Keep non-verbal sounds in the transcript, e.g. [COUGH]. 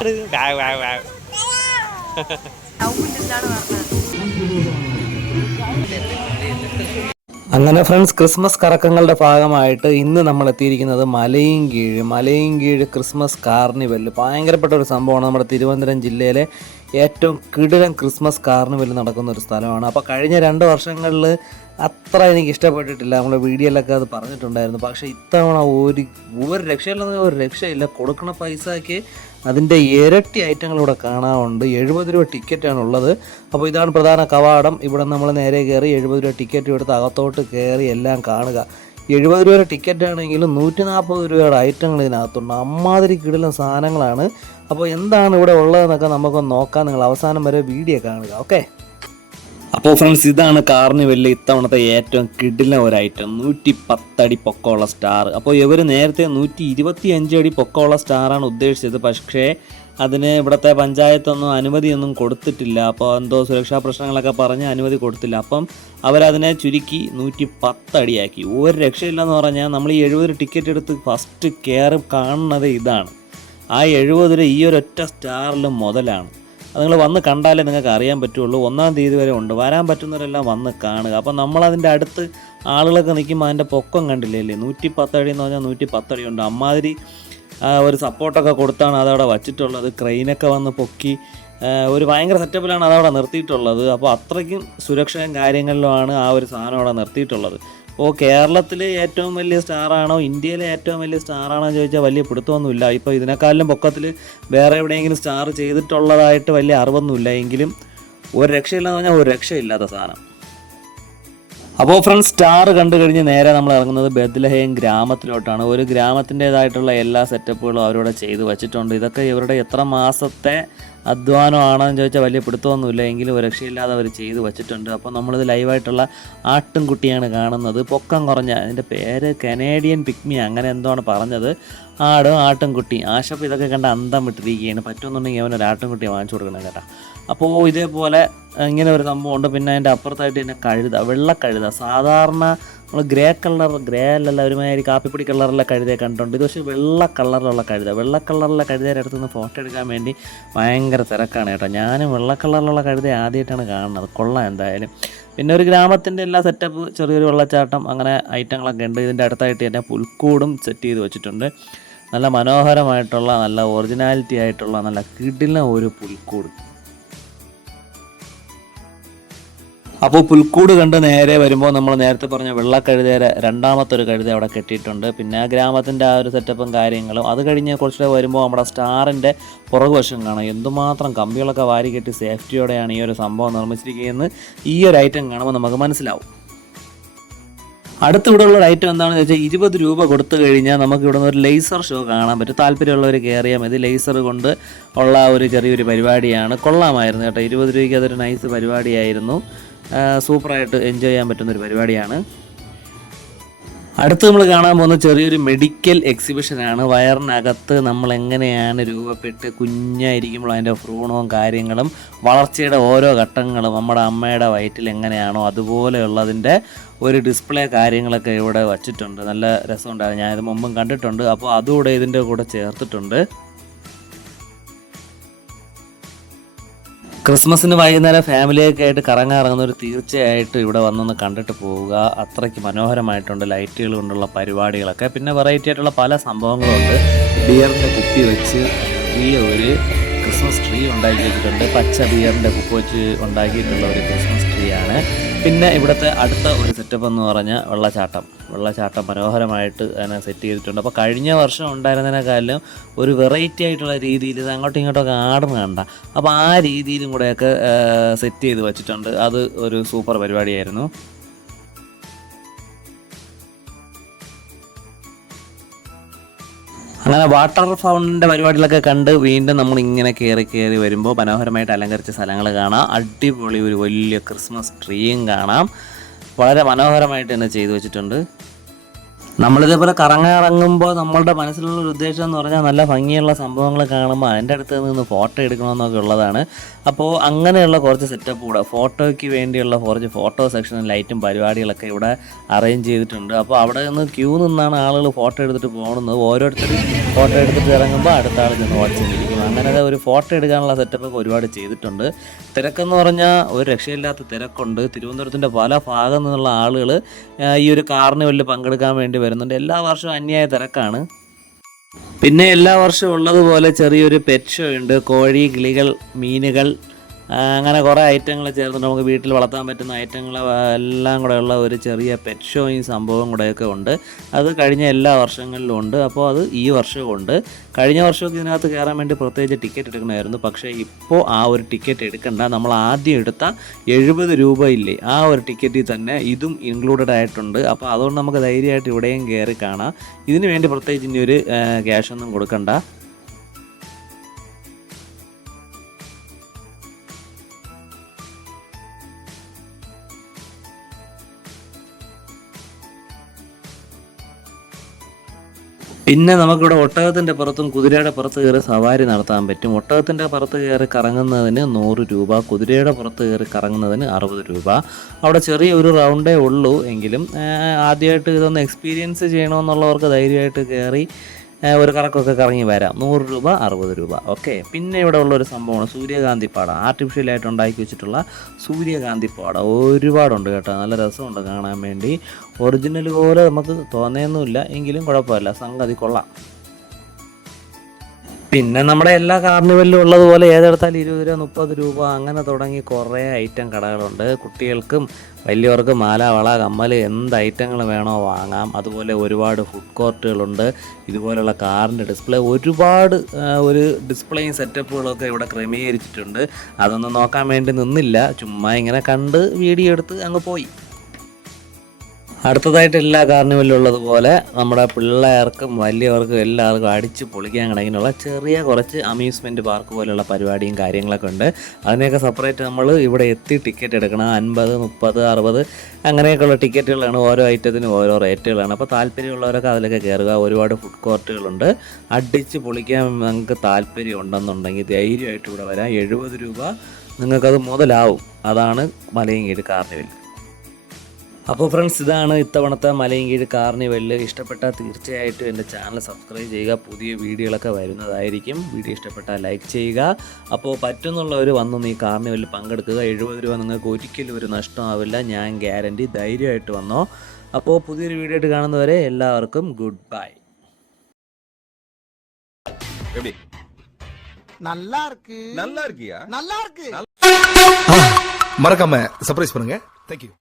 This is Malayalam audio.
[LAUGHS] അങ്ങനെ ഫ്രണ്ട്സ് ക്രിസ്മസ് കറക്കങ്ങളുടെ ഭാഗമായിട്ട് ഇന്ന് നമ്മൾ എത്തിയിരിക്കുന്നത് മലയും കീഴ്. മലയും കീഴ് ക്രിസ്മസ് കാർണിവൽ ഭയങ്കരപ്പെട്ട ഒരു സംഭവമാണ് നമ്മുടെ തിരുവനന്തപുരം ജില്ലയിലെ ഏറ്റവും കിടിലൻ ക്രിസ്മസ് കാർണിവൽ നടക്കുന്ന ഒരു സ്ഥലമാണ്. അപ്പോൾ കഴിഞ്ഞ രണ്ട് വർഷങ്ങളിൽ അത്ര എനിക്ക് ഇഷ്ടപ്പെട്ടിട്ടില്ല. നമ്മളെ വീഡിയോയിലൊക്കെ അത് പറഞ്ഞിട്ടുണ്ടായിരുന്നു. പക്ഷെ ഇത്തവണ ഒരു ഒരു രക്ഷയില്ലെന്ന് ഒരു രക്ഷയില്ല. കൊടുക്കണ പൈസയ്ക്ക് അതിന്റെ ഇരട്ടി ഐറ്റങ്ങൾ ഇവിടെ കാണാറുണ്ട് എഴുപത് രൂപ ടിക്കറ്റാണ് ഉള്ളത് അപ്പോൾ ഇതാണ് പ്രധാന കവാടം. ഇവിടെ നമ്മൾ നേരെ കയറി എഴുപത് രൂപ ടിക്കറ്റ് എടുത്ത് അകത്തോട്ട് കയറി എല്ലാം കാണുക. എഴുപത് രൂപയുടെ ടിക്കറ്റ് ആണെങ്കിലും നൂറ്റി നാൽപ്പത് രൂപയുടെ ഐറ്റങ്ങൾ ഇതിനകത്തുണ്ട്. അമ്മാതിരി കിടിലൻ സാധനങ്ങളാണ്. അപ്പോൾ എന്താണ് ഇവിടെ ഉള്ളതെന്നൊക്കെ നമുക്കൊന്ന് നോക്കാം. നിങ്ങൾ അവസാനം വരെ വീഡിയോ കാണുക. ഓക്കെ? അപ്പോൾ ഫ്രണ്ട്സ് ഇതാണ് കാർണിവലിൽ ഇത്തവണത്തെ ഏറ്റവും കിടിലൻ ഒരു ഐറ്റം നൂറ്റി പത്തടി പൊക്കമുള്ള സ്റ്റാർ അപ്പോൾ ഇവർ നേരത്തെ നൂറ്റി ഇരുപത്തി അഞ്ച് അടി പൊക്കമുള്ള സ്റ്റാറാണ് ഉദ്ദേശിച്ചത്. പക്ഷേ അതിന് ഇവിടുത്തെ പഞ്ചായത്തൊന്നും അനുമതിയൊന്നും കൊടുത്തിട്ടില്ല. അപ്പോൾ എന്തോ സുരക്ഷാ പ്രശ്നങ്ങളൊക്കെ പറഞ്ഞ് അനുമതി കൊടുത്തില്ല. അപ്പം അവരതിനെ ചുരുക്കി നൂറ്റി പത്തടിയാക്കി ഒരു രക്ഷയില്ലെന്ന് പറഞ്ഞാൽ നമ്മൾ ഈ എഴുപത് ടിക്കറ്റ് എടുത്ത് ഫസ്റ്റ് കയറി കാണുന്നത് ഇതാണ്. ആ എഴുപത് രൂപ ഈ ഒരൊറ്റ സ്റ്റാറിൽ മുതലാണ്. അത് നിങ്ങൾ വന്ന് കണ്ടാലേ നിങ്ങൾക്ക് അറിയാൻ പറ്റുള്ളൂ. ഒന്നാം തീയതി വരെ ഉണ്ട്. വരാൻ പറ്റുന്നവരെല്ലാം വന്ന് കാണുക. അപ്പോൾ നമ്മളതിന്റെ അടുത്ത് ആളുകളൊക്കെ നിൽക്കുമ്പോൾ അതിന്റെ പൊക്കം കണ്ടില്ലേ നൂറ്റി പത്തടി എന്ന് പറഞ്ഞാൽ നൂറ്റി പത്തടി ഉണ്ട്. അമ്മാതിരി ഒരു സപ്പോർട്ടൊക്കെ കൊടുത്താണ് അതവിടെ വച്ചിട്ടുള്ളത്. ക്രെയിനൊക്കെ വന്ന് പൊക്കി ഒരു ഭയങ്കര സെറ്റപ്പിലാണ് അതവിടെ നിർത്തിയിട്ടുള്ളത്. അപ്പോൾ അത്രയ്ക്കും സുരക്ഷയും കാര്യങ്ങളിലുമാണ് ആ ഒരു സാധനം അവിടെ നിർത്തിയിട്ടുള്ളത്. അപ്പോൾ കേരളത്തിലെ ഏറ്റവും വലിയ സ്റ്റാറാണോ ഇന്ത്യയിലെ ഏറ്റവും വലിയ സ്റ്റാറാണോ എന്ന് ചോദിച്ചാൽ വലിയ പിടുത്തമൊന്നുമില്ല. ഇപ്പോൾ ഇതിനേക്കാളിലും പൊക്കത്തിൽ വേറെ എവിടെയെങ്കിലും സ്റ്റാർ ചെയ്തിട്ടുള്ളതായിട്ട് വലിയ അറിവൊന്നുമില്ല. എങ്കിലും ഒരു രക്ഷയില്ലെന്ന് പറഞ്ഞാൽ ഒരു രക്ഷയില്ലാത്ത സാധനം. അപ്പോൾ ഫ്രണ്ട്സ് സ്റ്റാർ കണ്ടു കഴിഞ്ഞ് നേരെ നമ്മൾ ഇറങ്ങുന്നത് ബദ്ലഹേം ഗ്രാമത്തിലോട്ടാണ്. ഒരു ഗ്രാമത്തിന്റെതായിട്ടുള്ള എല്ലാ സെറ്റപ്പുകളും അവരോട് ചെയ്തു വച്ചിട്ടുണ്ട്. ഇതൊക്കെ ഇവരുടെ എത്ര മാസത്തെ അധ്വാനമാണെന്ന് ചോദിച്ചാൽ വലിയ പിടുത്തമൊന്നുമില്ല. എങ്കിലും ഒരു രക്ഷയില്ലാതെ അവർ ചെയ്തു വച്ചിട്ടുണ്ട്. അപ്പോൾ നമ്മളിത് ലൈവായിട്ടുള്ള ആട്ടിൻകുട്ടിയാണ് കാണുന്നത്. പൊക്കം കുറഞ്ഞ അതിന്റെ പേര് കനേഡിയൻ പിക്മി അങ്ങനെ എന്തോ ആണ് പറഞ്ഞത്. ആടും ആട്ടുംകുട്ടി. ആശപ്പ് ഇതൊക്കെ കണ്ട് അന്തം വിട്ടിരിക്കുകയാണ്. പറ്റുമെന്നുണ്ടെങ്കിൽ അവനൊരു ആട്ടിൻകുട്ടിയെ വാങ്ങിച്ചു കൊടുക്കണം കേട്ടോ. അപ്പോൾ ഇതേപോലെ ഇങ്ങനെ ഒരു സംഭവമുണ്ട് പിന്നെ അതിന്റെ അപ്പുറത്തായിട്ട് പിന്നെ കഴുത വെള്ള കഴുത. സാധാരണ നമ്മൾ ഗ്രേ കളർ ഗ്രേ അല്ലല്ല ഒരുമാതിരി കാപ്പിപ്പൊടി കളറിലെ കഴുതയെ കണ്ടിട്ടുണ്ട്. ഇത് പക്ഷേ വെള്ള കളറിലുള്ള കഴുത. വെള്ള കളറിലെ കഴുതയുടെ അടുത്ത് നിന്ന് ഫോട്ടോ എടുക്കാൻ വേണ്ടി ഭയങ്കര തിരക്കാണ് കേട്ടോ. ഞാനും വെള്ള കളറിലുള്ള കഴുത ആദ്യമായിട്ടാണ് കാണുന്നത്. കൊള്ളാം എന്തായാലും. പിന്നെ ഒരു ഗ്രാമത്തിന്റെ എല്ലാ സെറ്റപ്പ് ചെറിയൊരു വെള്ളച്ചാട്ടം അങ്ങനെ ഐറ്റങ്ങളൊക്കെ ഉണ്ട്. ഇതിന്റെ അടുത്തായിട്ട് തന്നെ പുൽക്കൂടും സെറ്റ് ചെയ്ത് വെച്ചിട്ടുണ്ട്. നല്ല മനോഹരമായിട്ടുള്ള നല്ല ഒറിജിനാലിറ്റി ആയിട്ടുള്ള നല്ല കിടിലം ഒരു പുൽക്കൂട്. അപ്പോൾ പുൽക്കൂട് കണ്ട് നേരെ വരുമ്പോൾ നമ്മൾ നേരത്തെ പറഞ്ഞ വെള്ളക്കഴുതേരെ രണ്ടാമത്തെ ഒരു കഴുത അവിടെ കെട്ടിയിട്ടുണ്ട്. പിന്നെ ആ ഗ്രാമത്തിന്റെ ആ ഒരു സെറ്റപ്പും കാര്യങ്ങളും അത് കഴിഞ്ഞ് കുറച്ചുകൂടെ വരുമ്പോൾ നമ്മുടെ സ്റ്റാറിന്റെ പുറകുവശം കാണാം. എന്തുമാത്രം കമ്പികളൊക്കെ വാരി കെട്ടി സേഫ്റ്റിയോടെയാണ് ഈ ഒരു സംഭവം നിർമ്മിച്ചിരിക്കുന്നത്. ഈ ഒരു ഐറ്റം കാണുമ്പോൾ നമുക്ക് മനസ്സിലാവും. അടുത്ത ഇവിടെ ഉള്ള ഐറ്റം എന്താണെന്ന് വെച്ചാൽ ഇരുപത് രൂപ കൊടുത്തു കഴിഞ്ഞാൽ നമുക്ക് ഇവിടെ ഒരു ലേസർ ഷോ കാണാൻ പറ്റും. താല്പര്യമുള്ളവർ കയറിയാൽ മതി. ലേസർ കൊണ്ട് ഉള്ള ഒരു ചെറിയൊരു പരിപാടിയാണ്. കൊള്ളാമായിരുന്നു കേട്ടോ. ഇരുപത് രൂപയ്ക്ക് അതൊരു നൈസ് പരിപാടിയായിരുന്നു. സൂപ്പറായിട്ട് എൻജോയ് ചെയ്യാൻ പറ്റുന്ന ഒരു പരിപാടിയാണ്. അടുത്ത് നമ്മൾ കാണാൻ പോകുന്ന ചെറിയൊരു മെഡിക്കൽ എക്സിബിഷനാണ് വയറിനകത്ത് നമ്മൾ എങ്ങനെയാണ് രൂപപ്പെട്ട് കുഞ്ഞായിരിക്കുമ്പോൾ അതിന്റെ ഭ്രൂണവും കാര്യങ്ങളും വളർച്ചയുടെ ഓരോ ഘട്ടങ്ങളും നമ്മുടെ അമ്മയുടെ വയറ്റിൽ എങ്ങനെയാണോ അതുപോലെയുള്ളതിന്റെ ഒരു ഡിസ്പ്ലേ കാര്യങ്ങളൊക്കെ ഇവിടെ വച്ചിട്ടുണ്ട്. നല്ല രസമുണ്ടായിരുന്നു. ഞാനിത് മുമ്പും കണ്ടിട്ടുണ്ട്. അപ്പോൾ അതുകൂടെ ഇതിന്റെ കൂടെ ചേർത്തിട്ടുണ്ട്. ക്രിസ്മസിന് വൈകുന്നേരം ഫാമിലിയൊക്കെ ആയിട്ട് കറങ്ങാറങ്ങുന്നവർ തീർച്ചയായിട്ടും ഇവിടെ വന്നൊന്ന് കണ്ടിട്ട് പോവുക. അത്രയ്ക്ക് മനോഹരമായിട്ടുണ്ട് ലൈറ്റുകൾ കൊണ്ടുള്ള പരിപാടികളൊക്കെ. പിന്നെ വെറൈറ്റി ആയിട്ടുള്ള പല സംഭവങ്ങളുണ്ട്. ബിയറിന്റെ കുപ്പി വെച്ച് ഈ ഒരു ക്രിസ്മസ് ട്രീ ഉണ്ടാക്കി വെച്ചിട്ടുണ്ട് പച്ച ബിയറിന്റെ കുപ്പി വെച്ച് ഉണ്ടാക്കിയിട്ടുള്ള ഒരു ക്രിസ്മസ് ആണ് പിന്നെ ഇവിടുത്തെ അടുത്ത ഒരു സെറ്റപ്പ് എന്ന് പറഞ്ഞാൽ വെള്ളച്ചാട്ടം. വെള്ളച്ചാട്ടം മനോഹരമായിട്ട് അതിനെ സെറ്റ് ചെയ്തിട്ടുണ്ട്. അപ്പോൾ കഴിഞ്ഞ വർഷം ഉണ്ടായിരുന്നതിനേക്കാളും ഒരു വെറൈറ്റി ആയിട്ടുള്ള രീതിയിൽ ഇത് അങ്ങോട്ടും ഇങ്ങോട്ടൊക്കെ ആടുന്ന കണ്ട. അപ്പോൾ ആ രീതിയിലും കൂടെയൊക്കെ സെറ്റ് ചെയ്ത് വെച്ചിട്ടുണ്ട്. അത് ഒരു സൂപ്പർ പരിപാടിയായിരുന്നു. അങ്ങനെ വാട്ടർ ഫൗണ്ടിന്റെ പരിപാടികളൊക്കെ കണ്ട് വീണ്ടും നമ്മൾ ഇങ്ങനെ കയറി കയറി വരുമ്പോൾ മനോഹരമായിട്ട് അലങ്കരിച്ച സ്ഥലങ്ങൾ കാണാം. അടിപൊളി ഒരു വലിയ ക്രിസ്മസ് ട്രീയും കാണാം. വളരെ മനോഹരമായിട്ട് തന്നെ ചെയ്തു വെച്ചിട്ടുണ്ട്. നമ്മളിതേപോലെ കറങ്ങാൻ ഇറങ്ങുമ്പോൾ നമ്മളുടെ മനസ്സിലുള്ള ഒരു ഉദ്ദേശം എന്ന് പറഞ്ഞാൽ നല്ല ഭംഗിയുള്ള സംഭവങ്ങൾ കാണുമ്പോൾ അതിന്റെ അടുത്ത് നിന്ന് ഫോട്ടോ എടുക്കണമെന്നൊക്കെ ഉള്ളതാണ്. അപ്പോൾ അങ്ങനെയുള്ള കുറച്ച് സെറ്റപ്പ് കൂടെ ഫോട്ടോയ്ക്ക് വേണ്ടിയുള്ള കുറച്ച് ഫോട്ടോ സെക്ഷനും ലൈറ്റും പരിപാടികളൊക്കെ ഇവിടെ അറേഞ്ച് ചെയ്തിട്ടുണ്ട്. അപ്പോൾ അവിടെ നിന്ന് ക്യൂ നിന്നാണ് ആളുകൾ ഫോട്ടോ എടുത്തിട്ട് പോകുന്നത്. ഓരോരുത്തരും ഫോട്ടോ എടുത്തിട്ട് ഇറങ്ങുമ്പോൾ അടുത്ത ആൾ ചെന്ന് വാച്ച് വാട്സിപ്പിരിക്കും അങ്ങനെ ഒരു ഫോട്ടോ എടുക്കാനുള്ള സെറ്റപ്പ് ഒക്കെ ഒരുപാട് ചെയ്തിട്ടുണ്ട്. തിരക്കെന്ന് പറഞ്ഞാൽ ഒരു രക്ഷയില്ലാത്ത തിരക്കുണ്ട്. തിരുവനന്തപുരത്തിന്റെ പല ഭാഗത്തു നിന്നുള്ള ആളുകൾ ഈ ഒരു കാർണിവലിൽ പങ്കെടുക്കാൻ വേണ്ടി വരുന്നുണ്ട്. എല്ലാ വർഷവും അന്യായ തിരക്കാണ്. പിന്നെ എല്ലാ വർഷവും ഉള്ളതുപോലെ ചെറിയൊരു പെറ്റ് ഷോ ഉണ്ട്. കോഴി കിളികൾ മീനുകൾ അങ്ങനെ കുറേ ഐറ്റങ്ങൾ ചേർന്നിട്ട് നമുക്ക് വീട്ടിൽ വളർത്താൻ പറ്റുന്ന ഐറ്റങ്ങൾ എല്ലാം കൂടെ ഉള്ള ഒരു ചെറിയ പെറ്റ് ഷോയും സംഭവം കൂടെയൊക്കെ ഉണ്ട്. അത് കഴിഞ്ഞ എല്ലാ വർഷങ്ങളിലും ഉണ്ട്. അപ്പോൾ അത് ഈ വർഷവും ഉണ്ട്. കഴിഞ്ഞ വർഷമൊക്കെ ഇതിനകത്ത് കയറാൻ വേണ്ടി പ്രത്യേകിച്ച് ടിക്കറ്റ് എടുക്കണമായിരുന്നു. പക്ഷേ ഇപ്പോൾ ആ ഒരു ടിക്കറ്റ് എടുക്കണ്ട. നമ്മൾ ആദ്യം എടുത്ത എഴുപത് രൂപ ഇല്ലേ ആ ഒരു ടിക്കറ്റിൽ തന്നെ ഇതും ഇൻക്ലൂഡഡ് ആയിട്ടുണ്ട്. അപ്പോൾ അതുകൊണ്ട് നമുക്ക് ധൈര്യമായിട്ട് ഇവിടെയും കയറി കാണാം. ഇതിന് വേണ്ടി പ്രത്യേകിച്ച് ഇനി ഒരു ക്യാഷ് ഒന്നും കൊടുക്കണ്ട. പിന്നെ നമുക്കിവിടെ ഒട്ടകത്തിന്റെ പുറത്തും കുതിരയുടെ പുറത്ത് കയറി സവാരി നടത്താൻ പറ്റും. ഒട്ടകത്തിന്റെ പുറത്ത് കയറി കറങ്ങുന്നതിന് നൂറ് രൂപ കുതിരയുടെ പുറത്ത് കയറി കറങ്ങുന്നതിന് അറുപത് രൂപ. അവിടെ ചെറിയ ഒരു റൗണ്ടേ ഉള്ളൂ എങ്കിലും ആദ്യമായിട്ട് ഇതൊന്ന് എക്സ്പീരിയൻസ് ചെയ്യണമെന്നുള്ളവർക്ക് ധൈര്യമായിട്ട് കയറി ഒരു കറക്കൊക്കെ കറങ്ങി വരാം. നൂറ് രൂപ അറുപത് രൂപ. ഓക്കെ. പിന്നെ ഇവിടെ ഉള്ള ഒരു സംഭവമാണ് സൂര്യകാന്തി പാട. ആർട്ടിഫിഷ്യലായിട്ട് ഉണ്ടാക്കി വെച്ചിട്ടുള്ള സൂര്യകാന്തി പാടം. ഒരുപാടുണ്ട് കേട്ടോ. നല്ല രസമുണ്ട് കാണാൻ വേണ്ടി. ഒറിജിനൽ പോലെ നമുക്ക് തോന്നിയൊന്നുമില്ല. എങ്കിലും കുഴപ്പമില്ല. സംഗതി കൊള്ളാം. പിന്നെ നമ്മുടെ എല്ലാ കാർണിവലിലും ഉള്ളതുപോലെ ഏതെടുത്താൽ ഇരുപത് രൂപ മുപ്പത് രൂപ അങ്ങനെ തുടങ്ങി കുറേ ഐറ്റം കടകളുണ്ട്. കുട്ടികൾക്കും വലിയവർക്കും മാല വള കമ്മൽ എന്ത് ഐറ്റങ്ങൾ വേണോ വാങ്ങാം. അതുപോലെ ഒരുപാട് ഫുഡ് കോർട്ടുകളുണ്ട് ഇതുപോലെയുള്ള കാറിന്റെ ഡിസ്പ്ലേ ഒരുപാട് ഒരു ഡിസ്പ്ലേയും സെറ്റപ്പുകളൊക്കെ ഇവിടെ ക്രമീകരിച്ചിട്ടുണ്ട്. അതൊന്നും നോക്കാൻ വേണ്ടി നിന്നില്ല. ചുമ്മാ ഇങ്ങനെ കണ്ട് വീഡിയോ എടുത്ത് അങ്ങ് പോയി. അടുത്തതായിട്ട് എല്ലാ കാർണിവലിലും ഉള്ളതുപോലെ നമ്മുടെ പിള്ളേർക്കും വലിയവർക്കും എല്ലാവർക്കും അടിച്ച് പൊളിക്കാൻ കിടങ്ങിനുള്ള ചെറിയ കുറച്ച് അമ്യൂസ്മെന്റ് പാർക്ക് പോലെയുള്ള പരിപാടിയും കാര്യങ്ങളൊക്കെ ഉണ്ട്. അതിനെയൊക്കെ സെപ്പറേറ്റ് നമ്മൾ ഇവിടെ എത്തി ടിക്കറ്റ് എടുക്കണം. അൻപത് മുപ്പത് അറുപത് അങ്ങനെയൊക്കെയുള്ള ടിക്കറ്റുകളാണ് ഓരോ ഐറ്റത്തിനും ഓരോ റേറ്റുകളാണ് അപ്പോൾ താല്പര്യമുള്ളവരൊക്കെ അതിലൊക്കെ കയറുക. ഒരുപാട് ഫുഡ് കോർട്ടുകളുണ്ട് അടിച്ച് പൊളിക്കാൻ നിങ്ങൾക്ക് താല്പര്യം ഉണ്ടെന്നുണ്ടെങ്കിൽ ധൈര്യമായിട്ട് ഇവിടെ വരാം. എഴുപത് രൂപ നിങ്ങൾക്കത് മുതലാവും. അതാണ് മലയങ്കീട് കാർണിവൽ. അപ്പോൾ ഫ്രണ്ട്സ് ഇതാണ് ഇത്തവണത്തെ മലയങ്കീഴ് കാർണിവലിൽ ഇഷ്ടപ്പെട്ടാൽ തീർച്ചയായിട്ടും എൻ്റെ ചാനൽ സബ്സ്ക്രൈബ് ചെയ്യുക പുതിയ വീഡിയോകളൊക്കെ വരുന്നതായിരിക്കും വീഡിയോ ഇഷ്ടപ്പെട്ടാൽ ലൈക്ക് ചെയ്യുക അപ്പോൾ പറ്റുന്നുള്ളവർ വന്നൊന്ന് ഈ കാർണിവലിൽ പങ്കെടുക്കുക എഴുപത് രൂപ നിങ്ങൾക്ക് ഒരിക്കലും ഒരു നഷ്ടമാവില്ല ഞാൻ ഗ്യാരണ്ടി ധൈര്യമായിട്ട് വന്നോ അപ്പോൾ പുതിയൊരു വീഡിയോ ആയിട്ട് കാണുന്നവരെ എല്ലാവർക്കും ഗുഡ് ബൈ எப்படி நல்லா இருக்கு நல்லா இருக்கியா நல்லா இருக்கு மறக்காம சர்ப்ரைஸ் பண்ணுங்க தேங்க்யூ